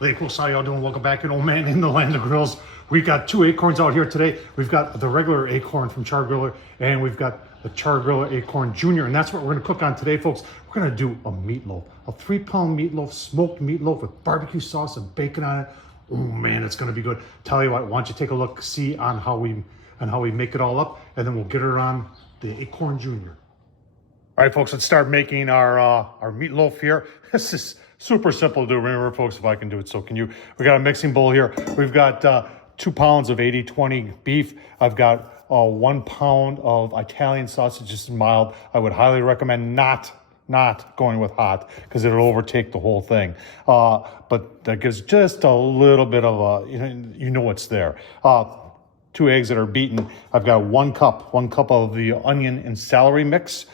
Hey folks, how y'all doing? Welcome back, man, in the land of grills. We got two acorns out here today. We've got the regular acorn from Char-Griller, and we've got the Char-Griller AKORN JR, and that's what we're gonna cook on today, folks. We're gonna do a meatloaf, a 3-pound meatloaf, smoked meatloaf with barbecue sauce and bacon on it. Oh man, it's gonna be good. Tell you what, why don't you take a look, see on how we make it all up, and then we'll get it on the AKORN JR. All right, folks, let's start making our meatloaf here. This is super simple to do. Remember, folks, if I can do it, so can you. We got a mixing bowl here. We've got 2 pounds of 80/20 beef. I've got 1 pound of Italian sausage, just mild. I would highly recommend not going with hot because it'll overtake the whole thing. But that gives just a little bit of a, you know it's there. 2 eggs that are beaten. I've got 1 cup of the onion and celery mix.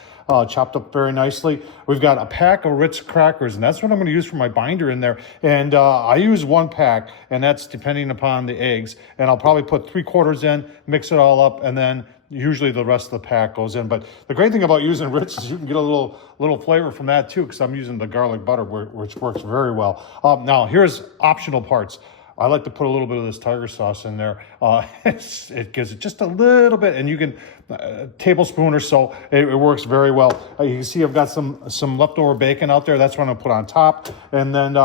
Chopped up very nicely. We've got a pack of Ritz crackers, and that's what I'm going to use for my binder in there. And I use 1 pack, and that's depending upon the eggs. And I'll probably put 3/4 in, mix it all up, and then usually the rest of the pack goes in. But the great thing about using Ritz is you can get a little flavor from that too, because I'm using the garlic butter, which works very well. Now here's optional parts. I like to put a little bit of this tiger sauce in there. It gives it just a little bit, and you can, a tablespoon or so, it works very well. You can see I've got some leftover bacon out there. That's what I'm gonna put on top. And then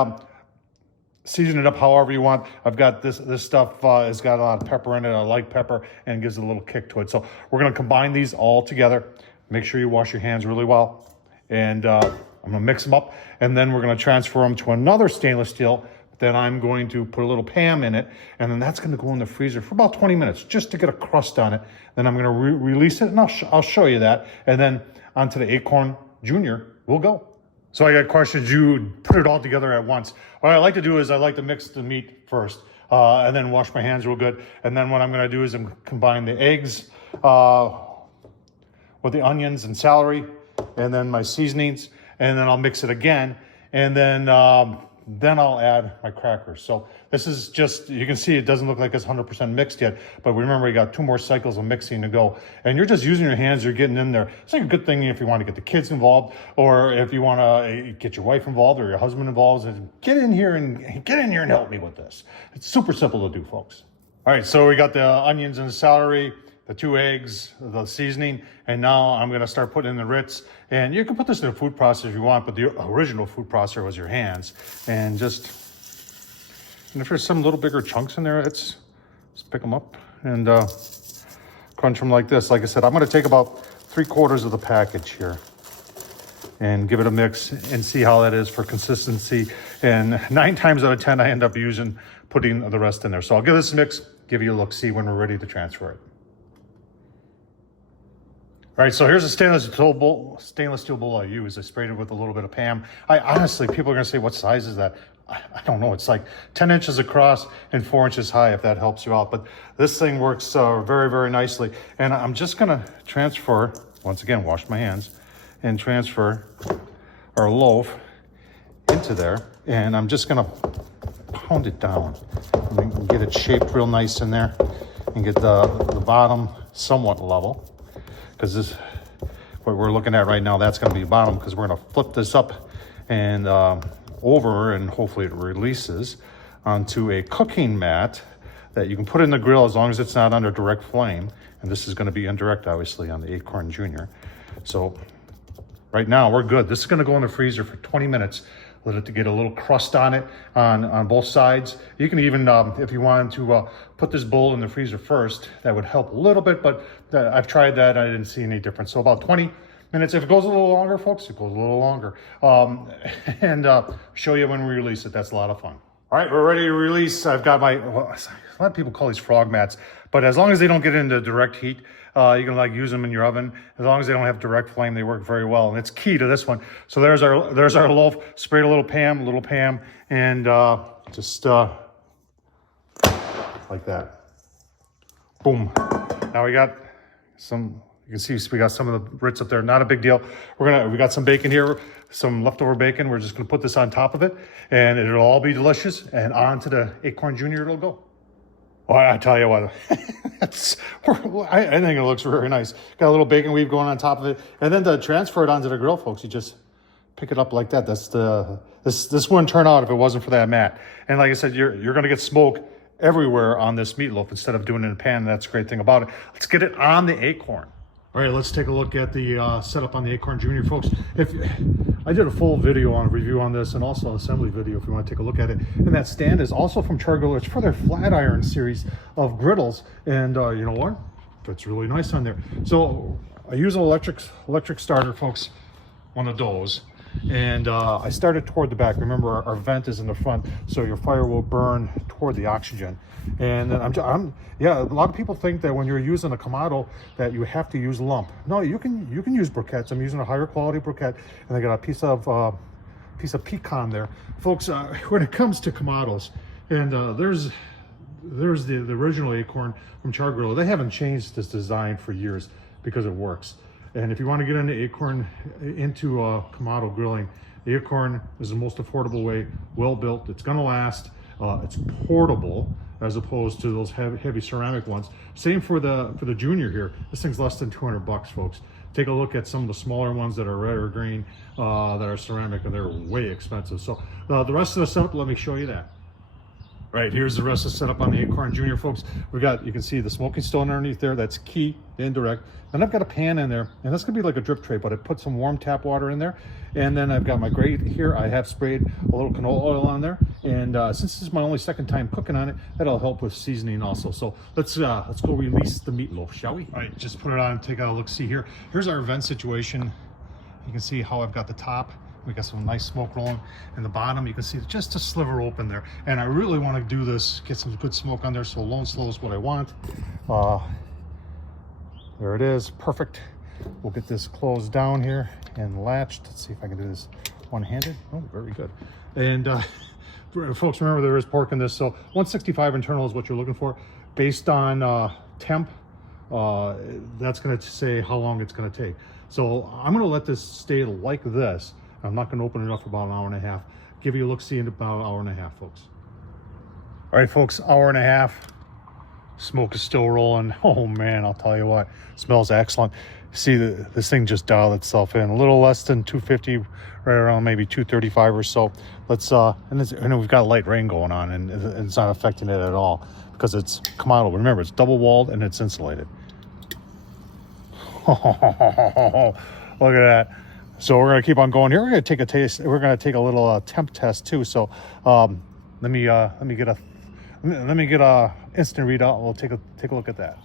season it up however you want. I've got this stuff has got a lot of pepper in it. I like pepper, and it gives a little kick to it. So we're gonna combine these all together. Make sure you wash your hands really well. And I'm gonna mix them up, and then we're gonna transfer them to another stainless steel. Then I'm going to put a little Pam in it, and then that's going to go in the freezer for about 20 minutes just to get a crust on it. Then I'm going to release it, and I'll show you that. And then onto the AKORN JR we'll go. So I got questions. You put it all together at once. What I like to do is I like to mix the meat first, and then wash my hands real good. And then what I'm going to do is I'm combine the eggs with the onions and celery, and then my seasonings, and then I'll mix it again, and then I'll add my crackers. So this is just, you can see it doesn't look like it's 100% mixed yet, but remember you got 2 more cycles of mixing to go. And you're just using your hands, you're getting in there. It's like a good thing if you want to get the kids involved, or if you want to get your wife involved or your husband involved, get in here and help me with this. It's super simple to do, folks. All right, so we got the onions and the celery, the 2 eggs, the seasoning, and now I'm gonna start putting in the Ritz. And you can put this in a food processor if you want, but the original food processor was your hands. And if there's some little bigger chunks in there, let's pick them up and crunch them like this. Like I said, I'm gonna take about 3/4 of the package here and give it a mix and see how that is for consistency. And 9 times out of 10, I end up putting the rest in there. So I'll give this a mix, give you a look, see when we're ready to transfer it. All right, so here's a stainless steel bowl I use. I sprayed it with a little bit of Pam. Honestly, people are gonna say, what size is that? I don't know, it's like 10 inches across and 4 inches high, if that helps you out. But this thing works very, very nicely. And I'm just gonna transfer, once again, wash my hands, and transfer our loaf into there. And I'm just gonna pound it down. And get it shaped real nice in there and get the bottom somewhat level. Because this, what we're looking at right now, that's going to be bottom, because we're going to flip this up and over, and hopefully it releases onto a cooking mat that you can put in the grill as long as it's not under direct flame. And this is going to be indirect, obviously, on the AKORN JR. So right now we're good. This is going to go in the freezer for 20 minutes. Let it to get a little crust on it on both sides. You can even, if you wanted to put this bowl in the freezer first, that would help a little bit, but I've tried that, I didn't see any difference. So about 20 minutes. If it goes a little longer, folks, it goes a little longer. And show you when we release it. That's a lot of fun. All right, we're ready to release. I've got my, well, a lot of people call these frog mats, but as long as they don't get into direct heat, you can use them in your oven. As long as they don't have direct flame, they work very well. And it's key to this one. So there's our loaf. Sprayed a little Pam, and just like that. Boom. Now we got some. You can see we got some of the Ritz up there. Not a big deal. We got some bacon here, some leftover bacon. We're just gonna put this on top of it, and it'll all be delicious. And onto the AKORN JR it'll go. Well, I tell you what, I think it looks very nice. Got a little bacon weave going on top of it. And then to transfer it onto the grill, folks, you just pick it up like that. That's this wouldn't turn out if it wasn't for that mat. And like I said, you're gonna get smoke everywhere on this meatloaf instead of doing it in a pan. That's the great thing about it. Let's get it on the Akorn. All right, let's take a look at the setup on the Akorn Junior, folks. I did a full video on review on this and also an assembly video if you want to take a look at it. And that stand is also from Char-Griller. It's for their flat iron series of griddles. And you know what? Fits really nice on there. So I use an electric starter, folks, one of those. And I started toward the back. Remember, our vent is in the front, so your fire will burn toward the oxygen. And then yeah, a lot of people think that when you're using a Kamado that you have to use lump. No, you can use briquettes. I'm using a higher quality briquette, and I got a piece of pecan there, folks. When it comes to Kamados, and there's the original Akorn from Char-Griller. They haven't changed this design for years because it works. And if you want to get into Akorn, into Kamado grilling, the Akorn is the most affordable way, well built. It's going to last. It's portable as opposed to those heavy ceramic ones. Same for the Junior here. This thing's less than 200 bucks, folks. Take a look at some of the smaller ones that are red or green, that are ceramic, and they're way expensive. So the rest of the setup, let me show you that. Right, here's the rest of the setup on the Akorn Junior, folks. You can see the smoking stone underneath there. That's key, indirect. Then I've got a pan in there, and that's gonna be like a drip tray, but I put some warm tap water in there. And then I've got my grate here. I have sprayed a little canola oil on there. And since this is my only second time cooking on it, that'll help with seasoning also. So let's go release the meatloaf, shall we? All right, just put it on and take a look, see here. Here's our vent situation. You can see how I've got the top. We got some nice smoke rolling in the bottom. You can see just a sliver open there. And I really want to do this, get some good smoke on there, so low and slow is what I want. There it is, perfect. We'll get this closed down here and latched. Let's see if I can do this one-handed. Oh, very good. And folks, remember there is pork in this, so 165 internal is what you're looking for. Based on temp, that's going to say how long it's going to take. So I'm going to let this stay like this. I'm not going to open it up for about an hour and a half. Give you a look-see in about an hour and a half, folks. All right, folks, hour and a half. Smoke is still rolling. Oh man, I'll tell you what, smells excellent. See, this thing just dialed itself in a little less than 250, right around maybe 235 or so. Let's and we've got light rain going on, and it's not affecting it at all because it's Kamado. Remember, it's double walled and it's insulated. Look at that. So we're gonna keep on going here. We're gonna take a taste. We're gonna take a little temp test too. So let me get a instant readout. We'll take a look at that.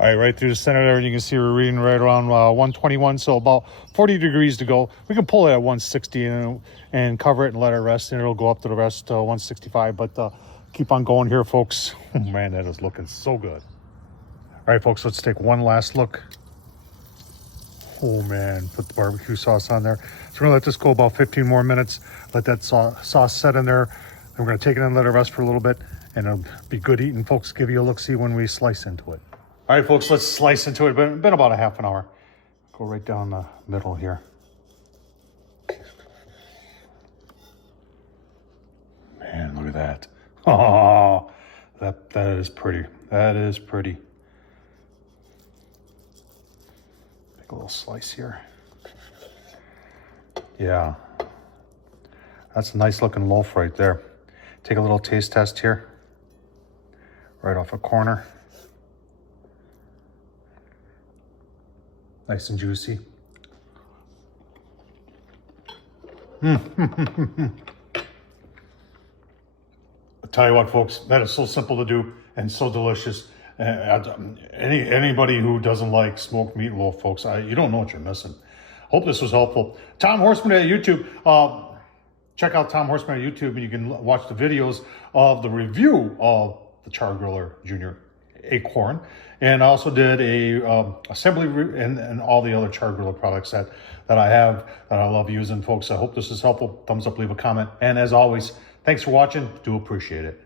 All right, right through the center there, you can see we're reading right around 121. So about 40 degrees to go. We can pull it at 160 and cover it and let it rest, and it'll go up to the rest 165. But keep on going here, folks. Oh man, that is looking so good. All right, folks, let's take one last look. Oh man, put the barbecue sauce on there. So we're gonna let this go about 15 more minutes. Let that sauce set in there. Then we're gonna take it and let it rest for a little bit, and it'll be good eating, folks. Give you a look-see when we slice into it. All right, folks, let's slice into it. Been about a half an hour. Go right down the middle here. Man, look at that. Oh, that is pretty. That is pretty. A little slice here. Yeah, that's a nice looking loaf right there. Take a little taste test here, right off a corner. Nice and juicy. I'll tell you what, folks, that is so simple to do and so delicious. Anybody who doesn't like smoked meatloaf, folks, you don't know what you're missing. Hope this was helpful. Tom Horseman at YouTube. Check out Tom Horseman at YouTube, and you can watch the videos of the review of the Char-Griller Junior Akorn. And I also did a assembly and all the other Char-Griller products that I have, that I love using, folks. I hope this is helpful. Thumbs up, leave a comment. And as always, thanks for watching. Do appreciate it.